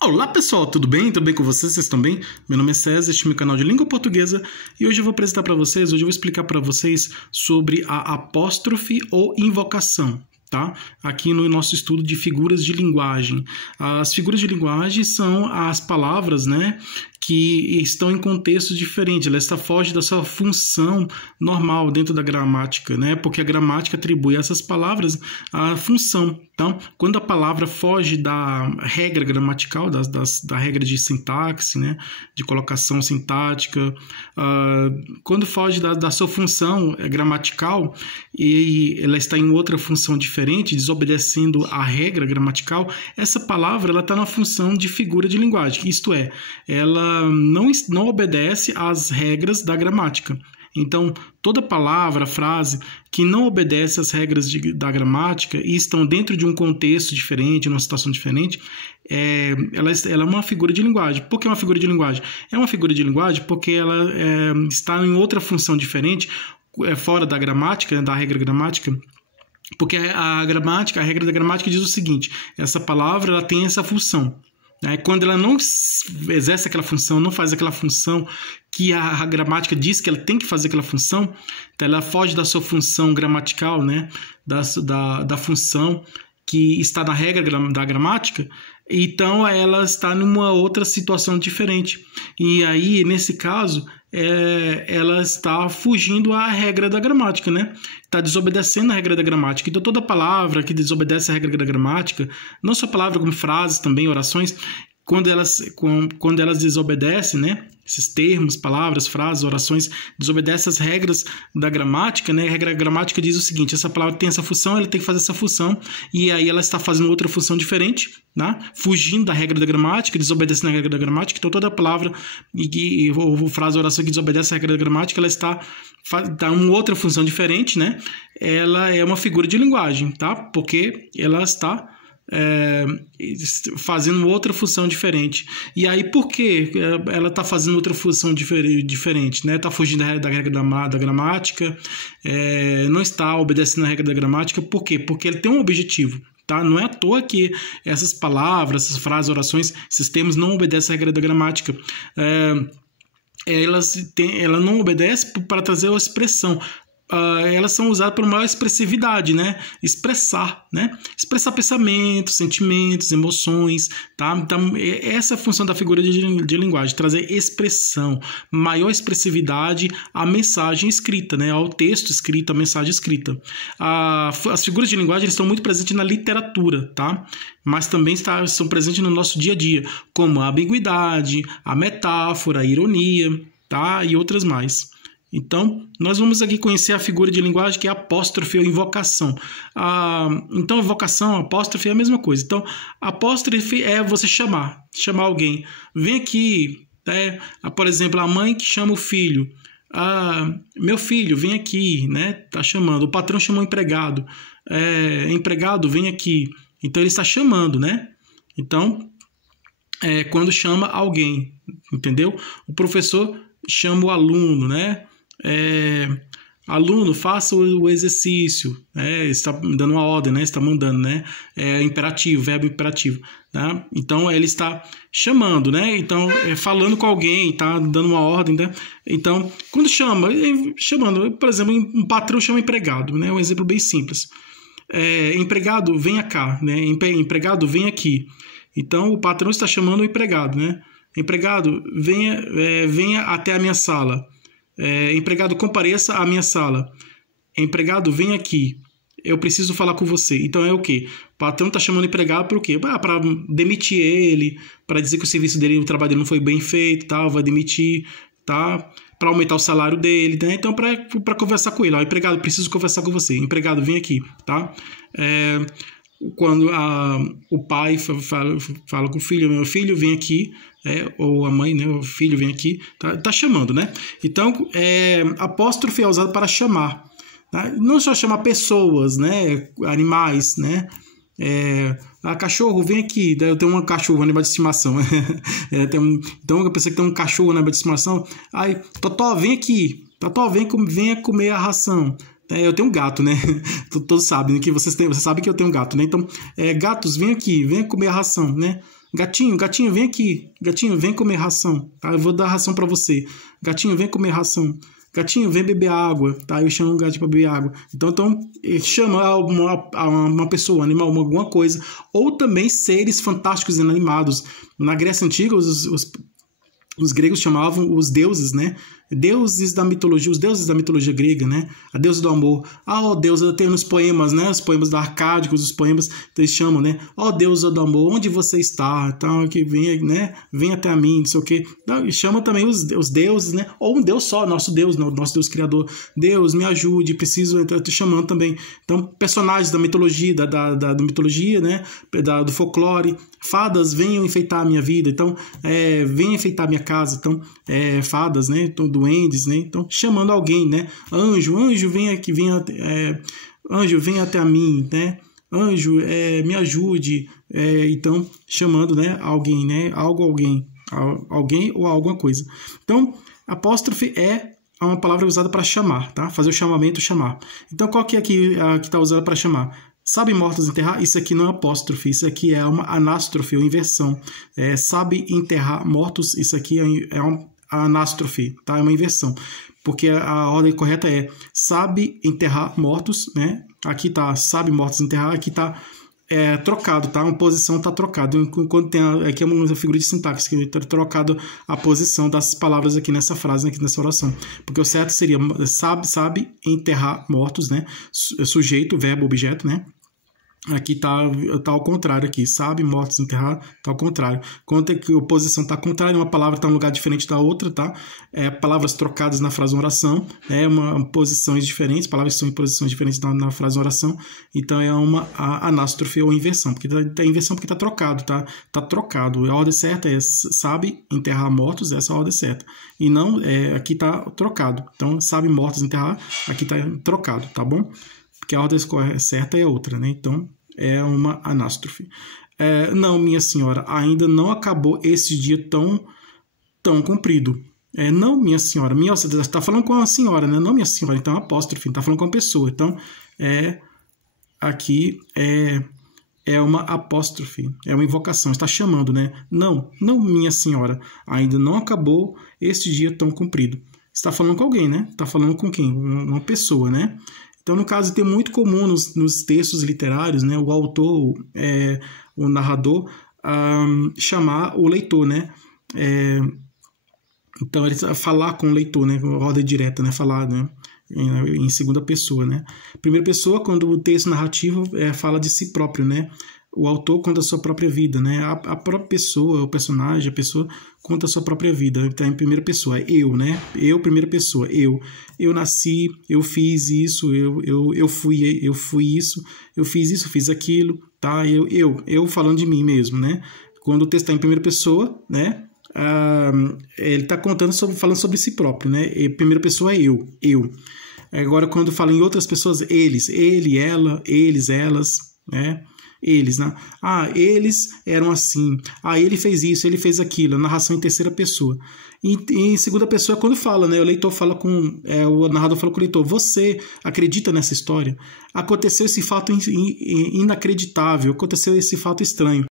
Olá pessoal, tudo bem? Tudo bem com vocês? Vocês estão bem? Meu nome é César, este é meu canal de língua portuguesa e hoje eu vou apresentar para vocês, hoje eu vou explicar para vocês sobre a apóstrofe ou invocação, tá? Aqui no nosso estudo de figuras de linguagem. As figuras de linguagem são as palavras, né, que estão em contextos diferentes, ela está foge da sua função normal dentro da gramática, né? Porque a gramática atribui a essas palavras a função. Então, quando a palavra foge da regra gramatical, da regra de sintaxe, né? De colocação sintática, quando foge da sua função gramatical e ela está em outra função diferente, desobedecendo a regra gramatical, essa palavra ela está na função de figura de linguagem, isto é, ela não obedece às regras da gramática. Então, toda palavra, frase que não obedece às regras da gramática e estão dentro de um contexto diferente, numa situação diferente, ela é uma figura de linguagem. Por que uma figura de linguagem? É uma figura de linguagem porque ela está em outra função diferente, fora da gramática, da regra gramática. Porque a regra da gramática diz o seguinte: essa palavra ela tem essa função. Quando ela não exerce aquela função, não faz aquela função que a gramática diz que ela tem que fazer aquela função, então ela foge da sua função gramatical, né? da função que está na regra da gramática, então ela está numa outra situação diferente. E aí, nesse caso, ela está fugindo à regra da gramática, né? Está desobedecendo a regra da gramática. Então, toda palavra que desobedece a regra da gramática, não só palavra como frases, também orações, quando elas desobedecem, né? Esses termos, palavras, frases, orações, desobedecem as regras da gramática, né? A regra gramática diz o seguinte: essa palavra tem essa função, ela tem que fazer essa função, e aí ela está fazendo outra função diferente, né? Fugindo da regra da gramática, desobedecendo a regra da gramática. Então, toda palavra ou frase, oração que desobedece a regra da gramática, ela está em outra função diferente, né? Ela é uma figura de linguagem, tá? Porque ela está fazendo outra função diferente. E aí, por que ela está fazendo outra função diferente, né? Está fugindo da regra da gramática, não está obedecendo a regra da gramática. Por quê? Porque ele tem um objetivo. Tá? Não é à toa que essas palavras, essas frases, orações, esses termos não obedecem à regra da gramática. Ela não obedece para trazer a expressão. Elas são usadas para maior expressividade, né? Expressar pensamentos, sentimentos, emoções, tá? Então, essa é a função da figura de linguagem, trazer expressão, maior expressividade à mensagem escrita, né? Ao texto escrito, à mensagem escrita. As figuras de linguagem estão muito presentes na literatura, tá? Mas também são presentes no nosso dia a dia, como a ambiguidade, a metáfora, a ironia, tá? E outras mais. Então, nós vamos aqui conhecer a figura de linguagem que é a apóstrofe ou invocação. Então, invocação, apóstrofe é a mesma coisa. Então, apóstrofe é você chamar alguém. Vem aqui, por exemplo, a mãe que chama o filho. Meu filho, vem aqui, né? Tá chamando. O patrão chamou o empregado. Empregado, vem aqui. Então, ele está chamando, né? Então, quando chama alguém, entendeu? O professor chama o aluno, né? Aluno, faça o exercício, está dando uma ordem, né? Está mandando, né? Imperativo, verbo imperativo, né? Então ele está chamando, né? Então falando com alguém, está dando uma ordem, né? Então quando chamando, por exemplo, um patrão chama empregado, né? Um exemplo bem simples. Empregado, venha cá, né? Empregado, vem aqui. Então o patrão está chamando o empregado, né? Empregado, venha até a minha sala. Empregado, compareça à minha sala. Empregado, vem aqui. Eu preciso falar com você. Então é o quê? O patrão está chamando o empregado para o quê? Para demitir ele, para dizer que o serviço dele, o trabalho dele não foi bem feito, tá? Vai demitir, tá? Para aumentar o salário dele, né? Então, para conversar com ele. Empregado, preciso conversar com você. Empregado, vem aqui, tá? Quando o pai fala com o filho, meu filho, vem aqui, ou a mãe, né, o filho vem aqui, tá chamando, né? Então, apóstrofe é usado para chamar, tá? Não só chamar pessoas, né, animais, né? Cachorro, vem aqui. Eu tenho um cachorro, animal de estimação. Então, a pessoa que tem um cachorro, animal de estimação, aí, Totó, vem aqui. Totó, venha comer a ração. Eu tenho um gato, né? Todos sabem que você sabe que eu tenho um gato, né? Então, gatos, vem aqui, venha comer a ração, né? Gatinho, gatinho, vem aqui. Gatinho, vem comer ração. Tá? Eu vou dar ração para você. Gatinho, vem comer ração. Gatinho, vem beber água. Tá? Eu chamo o gatinho para beber água. Então chama uma pessoa, um animal, alguma coisa. Ou também seres fantásticos e inanimados. Na Grécia Antiga, os gregos chamavam os deuses, né? Deuses da mitologia, os deuses da mitologia grega, né? A deusa do amor. Ó deusa, tem nos poemas, né? Os poemas da Arcádicos, os poemas, eles chamam, né? Ó deusa do amor, onde você está? Então, que vem, né? Vem até a mim, não sei o quê. Então, e chama também os deuses, né? Ou um deus só, nosso Deus criador. Deus, me ajude, preciso, eu tô chamando também. Então, personagens da mitologia, da mitologia, né? Do folclore. Fadas, venham enfeitar a minha vida. Então, venham enfeitar a minha casa. Então, fadas, né? Duendes, né? Então, chamando alguém, né? Anjo, vem aqui, anjo, vem até a mim, né? Anjo, me ajude. Então, chamando, né? Alguém, né? Alguém ou alguma coisa. Então, apóstrofe é uma palavra usada para chamar, tá? Fazer o chamamento, chamar. Então, qual que é aqui que está usada para chamar? Sabe mortos enterrar? Isso aqui não é apóstrofe, isso aqui é uma anástrofe ou inversão. Sabe enterrar mortos? Isso aqui é uma anástrofe, tá? É uma inversão. Porque a ordem correta é sabe enterrar mortos, né? Aqui tá sabe mortos enterrar, aqui tá trocado, tá? Uma posição tá trocada. Quando tem aqui é uma figura de sintaxe, que tá trocado a posição das palavras aqui nessa frase, aqui nessa oração. Porque o certo seria sabe enterrar mortos, né? Sujeito, verbo, objeto, né? Aqui tá ao contrário aqui, sabe, mortos, enterrar, tá ao contrário. Quando a posição tá contrária, uma palavra tá em um lugar diferente da outra, tá? Palavras trocadas na frase oração, posições diferentes, palavras estão em posições diferentes na frase oração, então é uma anástrofe ou inversão, porque tá inversão porque tá trocado, tá? Tá trocado. A ordem certa é sabe, enterrar mortos, essa é a ordem certa. E não, aqui tá trocado. Então, sabe, mortos, enterrar, aqui tá trocado, tá bom? Porque a ordem certa é outra, né? Então, é uma anástrofe. Não, minha senhora, ainda não acabou esse dia tão comprido. Não, minha senhora. Você está falando com a senhora, né? Não, minha senhora. Então, apóstrofe. Está falando com a pessoa. Então, aqui é uma apóstrofe. É uma invocação. Está chamando, né? Não, minha senhora. Ainda não acabou esse dia tão comprido. Está falando com alguém, né? Está falando com quem? Uma pessoa, né? Então, no caso, tem muito comum nos textos literários, né, o autor, o narrador, chamar o leitor, né? Então, ele falar com o leitor, né? Ordem direta, né? Falar, né? Em segunda pessoa, né? Primeira pessoa, quando o texto narrativo fala de si próprio, né? O autor conta a sua própria vida, né? A própria pessoa, o personagem, a pessoa conta a sua própria vida. Então, em primeira pessoa, eu, né? Eu, primeira pessoa, eu nasci, eu fiz isso, eu fui isso, eu fiz isso, fiz aquilo, tá? Eu falando de mim mesmo, né? Quando o texto está em primeira pessoa, né? Ele está falando sobre si próprio, né? E primeira pessoa é eu. Agora, quando fala em outras pessoas, eles, ele, ela, eles, elas, né? Eles, né? Eles eram assim. Ele fez isso, ele fez aquilo. A narração em terceira pessoa. E em segunda pessoa é quando fala, né? O leitor fala com... o narrador fala com o leitor. Você acredita nessa história? Aconteceu esse fato inacreditável. Aconteceu esse fato estranho.